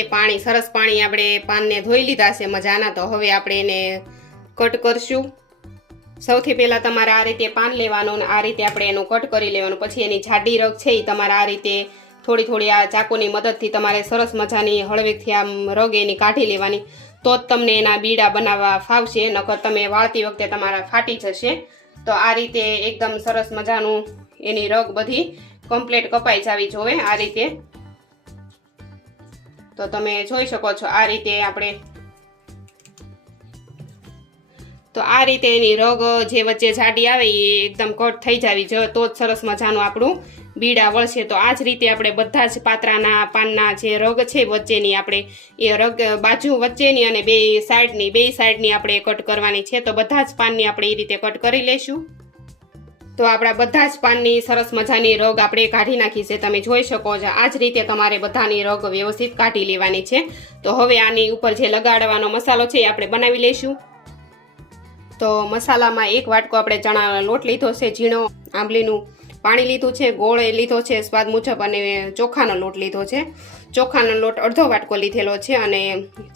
એ પાણી, સરસ પાણી આપણે પાનને ધોઈ લીધા છે મજાના. તો હવે આપણે એને કટ કરશું. સૌથી પહેલાં તમારે આ રીતે પાન લેવાનું આ રીતે આપણે એનું કટ કરી લેવાનું. પછી એની જાડી રગ છે એ તમારે આ રીતે થોડી થોડી આ ચાકુની મદદથી તમારે સરસ મજાની હળવેકથી આમ રગ એની કાઢી લેવાની. તો જ તમને એના બીડા બનાવવા ફાવશે, નકર તમે વાળતી વખતે તમારા ફાટી જશે. તો આ રીતે એકદમ સરસ મજાનું એની રગ બધી કમ્પ્લીટ કપાઈ જાવી જોવે આ રીતે. તો તમે જોઈ શકો છો આ રીતે આપણે તો આ રીતે એની રગ જે વચ્ચે જાડી આવે એ એકદમ કટ થઈ જાવી. જોઈએ તો જ સરસ મજાનું આપણું બીડા વળશે. તો આ જ રીતે આપણે બધા જ પાત્રાના પાનના જે રગ છે વચ્ચેની આપણે એ રગ બાજુ વચ્ચેની અને બે સાઈડની બે સાઈડની આપણે કટ કરવાની છે. તો બધા જ પાનની આપણે એ રીતે કટ કરી લઈશું તો આપણા બધા જ પાનની સરસ મજાની રગ આપણે કાઢી નાખી છે તમે જોઈ શકો છો, આ જ રીતે તમારે બધાની રગ વ્યવસ્થિત કાઢી લેવાની છે. તો હવે આની ઉપર જે લગાડવાનો મસાલો છે એ આપણે બનાવી લઈશું. તો મસાલામાં એક વાટકો આપણે ચણાનો લોટ લીધો છે, ઝીણો આંબલીનું પાણી લીધું છે, ગોળ લીધો છે, સ્વાદ મુજબ અને ચોખાનો લોટ લીધો છે. ચોખાનો લોટ અડધો વાટકો લીધેલો છે અને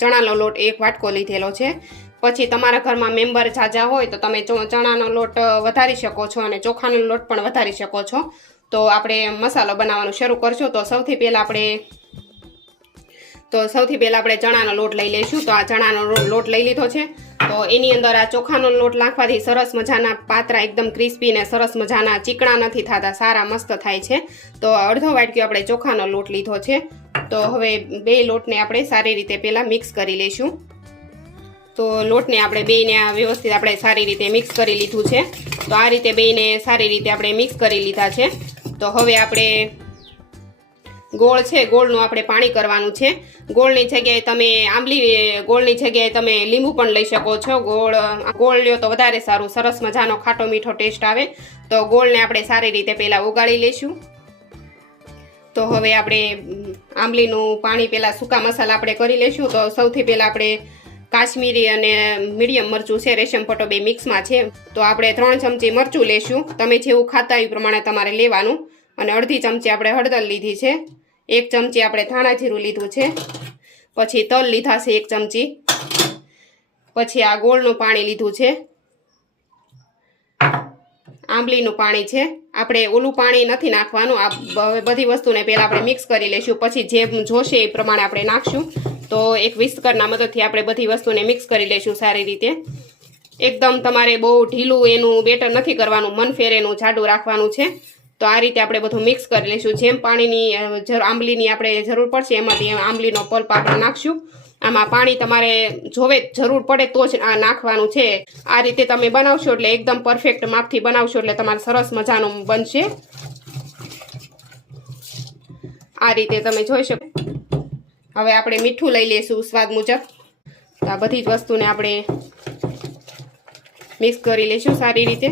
ચણાનો લોટ એક વાટકો લીધેલો છે. પછી તમારા ઘરમાં મેમ્બર જાજા હોય તો તમે ચણાનો લોટ વધારી શકો છો અને ચોખાનો લોટ પણ વધારી શકો છો. તો આપણે મસાલો બનાવવાનું શરૂ કરશું. તો સૌથી પહેલાં આપણે તો સૌથી પહેલાં આપણે ચણાનો લોટ લઈ લઈશું. તો આ ચણાનો લોટ લઈ લીધો છે. તો એની અંદર આ ચોખાનો લોટ નાખવાથી સરસ મજાના પાત્રા એકદમ ક્રિસ્પી ને સરસ મજાના ચીકણા નથી થતા, સારા મસ્ત થાય છે. તો અડધો વાટક્યો આપણે ચોખાનો લોટ લીધો છે. તો હવે બે લોટને આપણે સારી રીતે પહેલાં મિક્સ કરી લઈશું. તો લોટને આપણે બેયને વ્યવસ્થિત આપણે સારી રીતે મિક્સ કરી લીધું છે. તો આ રીતે બેયને સારી રીતે આપણે મિક્સ કરી લીધા છે. તો હવે આપણે ગોળ છે, ગોળનું આપણે પાણી કરવાનું છે. ગોળની જગ્યાએ તમે આંબલી, ગોળની જગ્યાએ તમે લીંબુ પણ લઈ શકો છો. ગોળ ગોળ લ્યો તો વધારે સારું, સરસ મજાનો ખાટો મીઠો ટેસ્ટ આવે. તો ગોળને આપણે સારી રીતે પહેલાં ઉગાડી લઈશું. તો હવે આપણે આંબલીનું પાણી પહેલાં સૂકા મસાલા આપણે કરી લઈશું. તો સૌથી પહેલાં આપણે કાશ્મીરી અને મીડિયમ મરચું છે, રેશમ પટો બે મિક્સમાં છે. તો આપણે ત્રણ ચમચી મરચું લેશું. તમે જેવું ખાતા એ પ્રમાણે તમારે લેવાનું. અને અડધી ચમચી આપણે હળદર લીધી છે. એક ચમચી આપણે ધાણા જીરું લીધું છે. પછી તલ લીધા છે એક ચમચી. પછી આ ગોળનું પાણી લીધું છે. આંબલીનું પાણી છે. આપણે ઓલું પાણી નથી નાખવાનું. આ બધી વસ્તુને પહેલાં આપણે મિક્સ કરી લઈશું પછી જે જોશે એ પ્રમાણે આપણે નાખશું. તો એક વિસ્કરના મદદથી આપણે બધી વસ્તુને મિક્સ કરી લઈશું સારી રીતે. એકદમ તમારે બહુ ઢીલું એનું બેટર નથી કરવાનું, મન ફેરેનું, જાડું રાખવાનું છે. તો આ રીતે આપણે બધું મિક્સ કરી લઈશું. જેમ પાણીની આંબલીની આપણે જરૂર પડશે, એમાંથી આંબલીનો પલ્પ આપણે નાખશું. આમાં પાણી તમારે જોવે જરૂર પડે તો જ આ નાખવાનું છે. આ રીતે તમે બનાવશો એટલે એકદમ પરફેક્ટ માપથી બનાવશો એટલે તમારે સરસ મજાનું બનશે. આ રીતે તમે જોઈ શકો. હવે આપણે મીઠું લઈ લઈશું સ્વાદ મુજબ. તો આ બધી જ વસ્તુને આપણે મિક્સ કરી લઈશું સારી રીતે.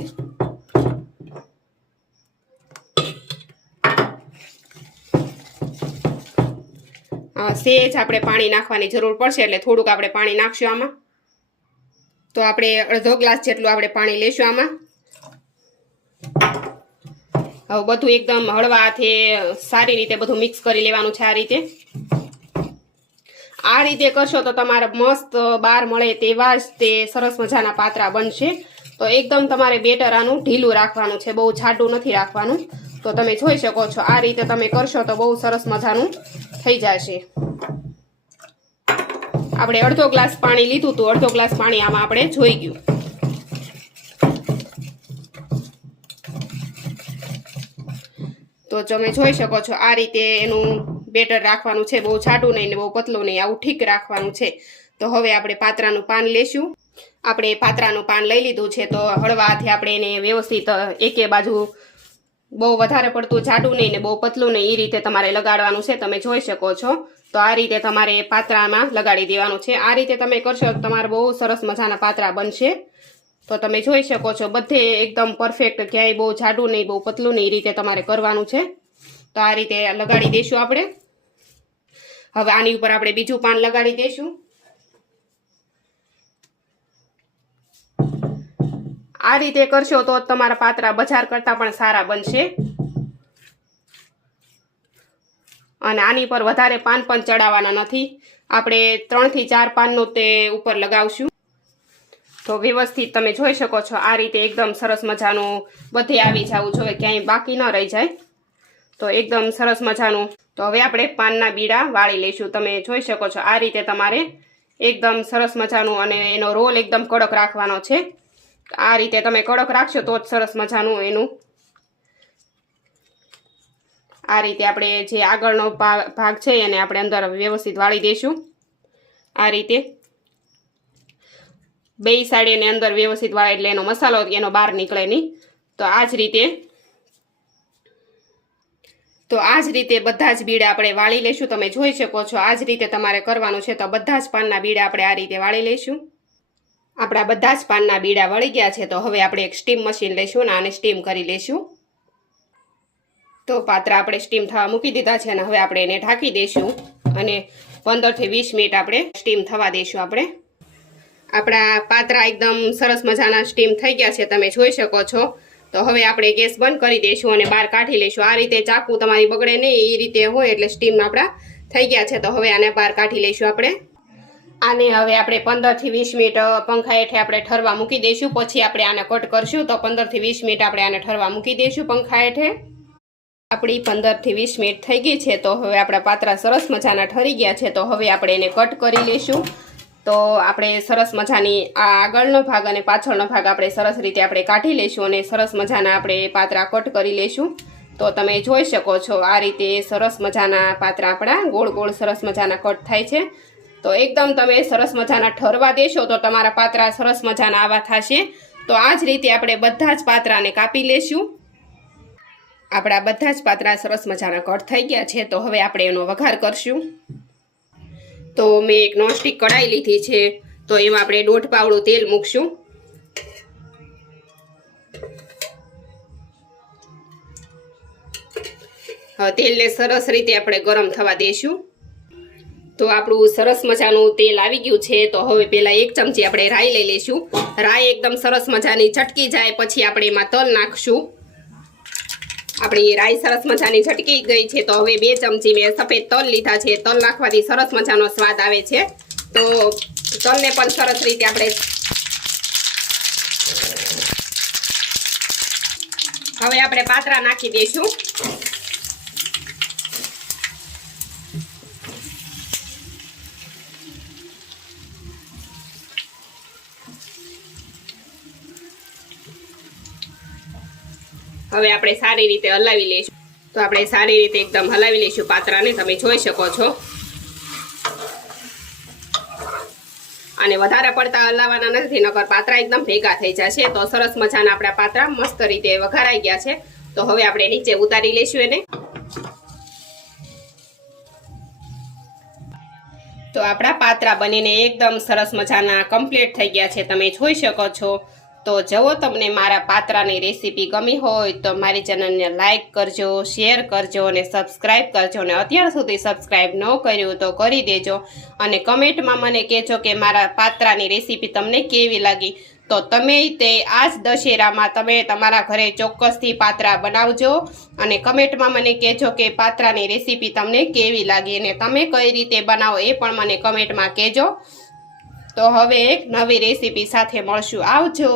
સેજ આપણે પાણી નાખવાની જરૂર પડશે એટલે થોડુંક આપણે પાણી નાખશું આમાં. તો આપણે અડધો ગ્લાસ જેટલું આપણે પાણી લેશું આમાં. હવે બધું એકદમ હળવા હાથે સારી રીતે બધું મિક્સ કરી લેવાનું છે આ રીતે. આ રીતે કરશો તો તમારે મસ્ત બહાર મળે તેવા જ તે સરસ મજાના પાત્રા બનશે. તો એકદમ તમારે બેટર આનું ઢીલું રાખવાનું છે, બહુ જાડું નથી રાખવાનું. તો તમે જોઈ શકો છો, આ રીતે તમે કરશો તો બહુ સરસ મજાનું થઈ જશે. આપણે અડધો ગ્લાસ પાણી લીધું હતું, અડધો ગ્લાસ પાણી આમાં આપણે જોઈ ગયું. તો તમે જોઈ શકો છો, આ રીતે એનું બેટર રાખવાનું છે, બહુ જાડું નહીં ને બહુ પતલું નહીં, આવું ઠીક રાખવાનું છે. તો હવે આપણે પાત્રાનું પાન લેશું. આપણે પાત્રાનું પાન લઈ લીધું છે, તો હળવાથી આપણે એને વ્યવસ્થિત એકે બાજુ બહુ વધારે પડતું જાડું નહીં ને બહુ પતલું નહીં એ રીતે તમારે લગાડવાનું છે, તમે જોઈ શકો છો. તો આ રીતે તમારે પાત્રામાં લગાડી દેવાનું છે. આ રીતે તમે કરશો તો તમારે બહુ સરસ મજાના પાત્રા બનશે. તો તમે જોઈ શકો છો, બધે એકદમ પરફેક્ટ, ક્યાંય બહુ જાડું નહીં, બહુ પતલું નહીં એ રીતે તમારે કરવાનું છે. તો આ રીતે લગાડી દઈશું આપણે. હવે આની ઉપર આપણે બીજું પાન લગાડી દઈશું આ રીતે કરશો તો તમારા પાત્રા બજાર કરતાં પણ સારા બનશે. અને આની પર વધારે પાન પણ ચડાવવાના નથી. આપણે ત્રણથી ચાર પાનનું તે ઉપર લગાવશું. તો વ્યવસ્થિત તમે જોઈ શકો છો, આ રીતે એકદમ સરસ મજાનું બધે આવી જવું જોઈએ, ક્યાંય બાકી ન રહી જાય. તો એકદમ સરસ મજાનું. તો હવે આપણે પાનના બીડા વાળી લઈશું. તમે જોઈ શકો છો, આ રીતે તમારે એકદમ સરસ મજાનું અને એનો રોલ એકદમ કડક રાખવાનો છે. આ રીતે તમે કડક રાખશો તો જ સરસ મજાનું એનું. આ રીતે આપણે જે આગળનો ભાગ છે એને આપણે અંદર વ્યવસ્થિત વાળી દઈશું. આ રીતે. બે સાઈડ એને અંદર વ્યવસ્થિત વાળે, એટલે એનો મસાલો એનો બહાર નીકળે નહીં. તો આ જ રીતે તો આ જ રીતે બધા જ બીડા આપણે વાળી લઈશું તમે જોઈ શકો છો આ જ રીતે તમારે કરવાનું છે તો બધા જ પાનના બીડા આપણે આ રીતે વાળી લઈશું. આપણા બધા જ પાનના બીડા વળી ગયા છે તો હવે આપણે એક સ્ટીમ મશીન લઈશું અને આને સ્ટીમ કરી લઈશું. તો પાત્રા આપણે સ્ટીમ થવા મૂકી દીધા છે અને હવે આપણે એને ઢાંકી દઈશું અને પંદરથી વીસ મિનિટ આપણે સ્ટીમ થવા દઈશું આપણે. આપણા પાત્રા એકદમ સરસ મજાના સ્ટીમ થઈ ગયા છે, તમે જોઈ શકો છો. તો હવે આપણે ગેસ બંધ કરી દઈશું અને બહાર કાઢી લઈશું. આ રીતે ચાકુ તમારી બગડે નહીં, એ રીતે હોય એટલે સ્ટીમ આપણા થઈ ગયા છે. તો હવે આને બહાર કાઢી લઈશું આપણે. આને હવે આપણે પંદરથી વીસ મિનિટ પંખા હેઠે આપણે ઠરવા મૂકી દઈશું. પછી આપણે આને કટ કરશું. તો પંદરથી વીસ મિનિટ આપણે આને ઠરવા મૂકી દઈશું પંખા હેઠે. આપણી પંદરથી વીસ મિનિટ થઈ ગઈ છે. તો હવે આપણા પાત્રા સરસ મજાના ઠરી ગયા છે. તો હવે આપણે એને કટ કરી લઈશું. તો આપણે સરસ મજાની આ આગળનો ભાગ અને પાછળનો ભાગ આપણે સરસ રીતે આપણે કાઢી લઈશું અને સરસ મજાના આપણે પાત્રા કટ કરી લઈશું. તો તમે જોઈ શકો છો આ રીતે સરસ મજાના પાત્રા આપણા ગોળ ગોળ સરસ મજાના કટ થાય છે. તો એકદમ તમે સરસ મજાના ઠરવા દેશો તો તમારા પાત્રા સરસ મજાના આવા થશે. તો આ જ રીતે આપણે બધા જ પાત્રાને કાપી લેશું આપણા બધા જ પાત્રા સરસ મજાના કટ થઈ ગયા છે. તો હવે આપણે એનો વઘાર કરશું. તો મેં એક નોનસ્ટિક કઢાઈ લીધી છે. તો એમાં આપણે દોઢ પાવડું તેલ મૂકશું. તેલને સરસ રીતે આપણે ગરમ થવા દઈશું તો આપણું સરસ મજાનું તેલ આવી ગયું છે. તો હવે પહેલાં એક ચમચી આપણે રાઈ લઈ લઈશું. રાઈ એકદમ સરસ મજાની ચટકી જાય, પછી આપણે એમાં તલ નાખશું. આપણી રાઈ સરસ મજાની ઝટકી ગઈ છે તો હવે બે ચમચી મેં સફેદ તલ લીધા છે. તલ નાખવાથી સરસ મજાનો સ્વાદ આવે છે. તો તલને પણ સરસ રીતે આપણે હવે આપણે પાતરા નાખી દઈશું. હવે આપણે સારી રીતે હલાવી લઈશું. તો આપણે સારી રીતે એકદમ હલાવી લઈશું પાત્રાને, તમે જોઈ શકો છો. અને વધારે પડતા હલાવવાના નથી, નકર પાત્રા એકદમ ભેગા થઈ જશે. તો સરસ મજાના આપણા પાત્રા મસ્ત રીતે વઘારાઈ ગયા છે. તો હવે આપણે નીચે ઉતારી લઈશું એને. તો આપણા પાત્રા બનીને એકદમ સરસ મજાના કમ્પ્લીટ થઈ ગયા છે. તમે જોઈ શકો છો. તો જો તમને મારા પાત્રાની રેસીપી ગમી હોય તો મારી ચેનલને લાઇક કરજો, શેર કરજો અને સબસ્ક્રાઈબ કરજો. અને અત્યાર સુધી સબસ્ક્રાઈબ ન કર્યું તો કરી દેજો અને કમેન્ટમાં મને કહેજો કે મારા પાત્રાની રેસીપી તમને કેવી લાગી. તો તમે તે આ જ દશેરામાં તમે તમારા ઘરે ચોક્કસથી પાત્રા બનાવજો અને કમેન્ટમાં મને કહેજો કે પાત્રાની રેસીપી તમને કેવી લાગી અને તમે કઈ રીતે બનાવો એ પણ મને કમેન્ટમાં કહેજો. તો હવે એક નવી રેસીપી સાથે મળશું. આવજો.